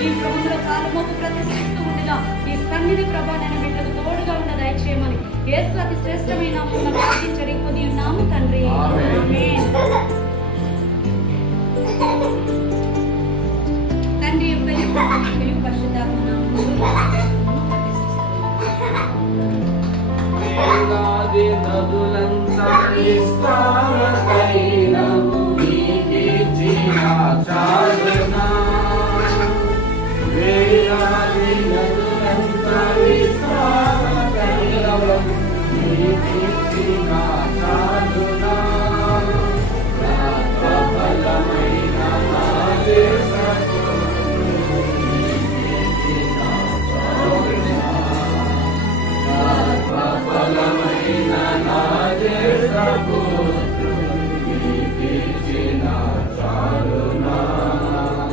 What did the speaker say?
ఈ ప్రభుత్వ కాలమోపు ప్రతిష్ఠిస్తూ ఉండగా ఈ సన్నిధి ప్రభా నేను బిడ్డకు తోడుగా ఉన్న దయచేయమని యేసు అతి శ్రేష్టమైన నామమున ప్రార్థించడి పొంది ఉన్నాము తండ్రి. ఆమేన్. తండ్రి యొక్క పరిశుద్ధాత్మ నామమున వేలాది నదులంతా నిష్కామకైన నీకి జీవా చాలునా. వేలాది నదులంతా నిష్కామకైన నీకి జీవా చాలునా. నా ప్రబలమైన నా దేశపు